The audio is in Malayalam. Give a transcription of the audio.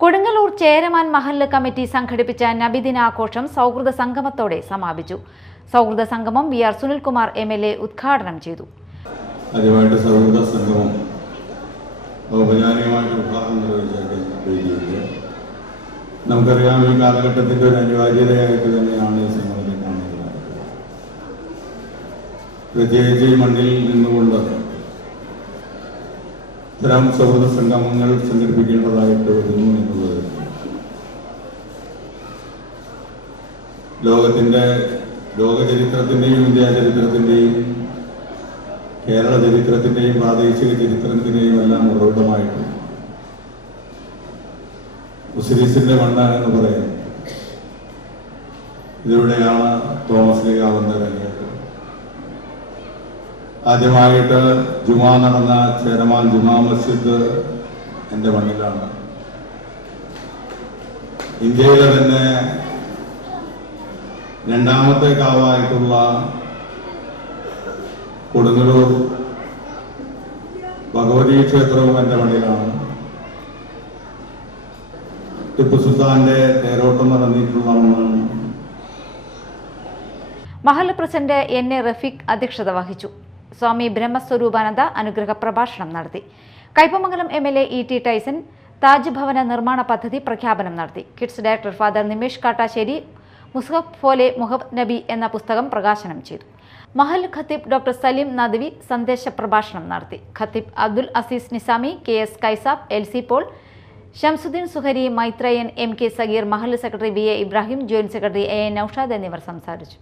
കൊടുങ്ങല്ലൂർ ചേരമാൻ മഹല്ല് കമ്മിറ്റി സംഘടിപ്പിച്ച നബിദിനാഘോഷം സൗഹൃദ സംഗമത്തോടെ സമാപിച്ചു. സൗഹൃദ സംഗമം V R Sunilkumar M L A ഉദ്ഘാടനം ചെയ്തു. ആദ്യമായിട്ട് സൗഹൃദ സംഗമം ഔപചാരികമായിട്ട് ഉദ്ഘാടനം നിർവഹിച്ചൊക്കെ നമുക്കറിയാം ഈ കാലഘട്ടത്തിന്റെ ഒരു അനിവാര്യതയായിട്ട് തന്നെയാണ് ഈ സംഗമത്തെ കാണുന്നത്. പ്രത്യേകിച്ച് മണ്ണിൽ നിന്നുകൊണ്ട് ഇത്തരം സൗഹൃദ സംഗമങ്ങൾ സംഘടിപ്പിക്കേണ്ടതായിട്ട് വരുന്നു എന്നുള്ളത്. ലോകത്തിന്റെ ലോക ചരിത്രത്തിന്റെയും ഇന്ത്യ ചരിത്രത്തിന്റെയും കേരള ചരിത്രത്തിന്റെയും പ്രാദേശിക ചരിത്രത്തിന്റെയും എല്ലാം ഉറവിടമായിട്ട് മുസ്ലിസിന്റെ മണ്ണാണെന്ന് പറയുന്നത് ഇതിലൂടെയാണ് തോമസ് ലീഗ വന്നിറങ്ങിയത് ആദ്യമായിട്ട് ജുമാ നടന്ന ചേരമാൻ ജുമാ മസ്ജിദ് എന്റെ മണ്ണിലാണ്. ഇന്ത്യയിലെ തന്നെ രണ്ടാമത്തെ കാവായിട്ടുള്ള കൊടുങ്ങല്ലൂർ ഭഗവതി ക്ഷേത്രവും എന്റെ മണ്ണിലാണ്. ടിപ്പു സുൽത്താന്റെ തേരോട്ടം നടന്നിട്ടുള്ള ഒന്നാണ് മഹല്ല് പ്രസിഡന്റ് എൻ എ റഫീഖ് അധ്യക്ഷത വഹിച്ചു. സ്വാമി ബ്രഹ്മസ്വരൂപാനന്ദ അനുഗ്രഹ പ്രഭാഷണം നടത്തി. Kaipamangalam M L A E T Taison Taj ഭവന നിർമ്മാണ പദ്ധതി പ്രഖ്യാപനം നടത്തി. Kids director father Nimesh Kattasseri മുസ്ഹഫ് ഫോലെ മുഹമ്മദ് നബി എന്ന പുസ്തകം പ്രകാശനം ചെയ്തു. മഹൽ ഖത്തീബ് ഡോക്ടർ സലീം നദ്വി സന്ദേശ പ്രഭാഷണം നടത്തി. ഖത്തീബ് Abdul Azeez Nizami K S Kaisab L C Paul Shamsuddin Zuhri മൈത്രയൻ M K Sageer Mahal secretary V A Ibrahim joint secretary A N Naushad എന്നിവർ സംസാരിച്ചു.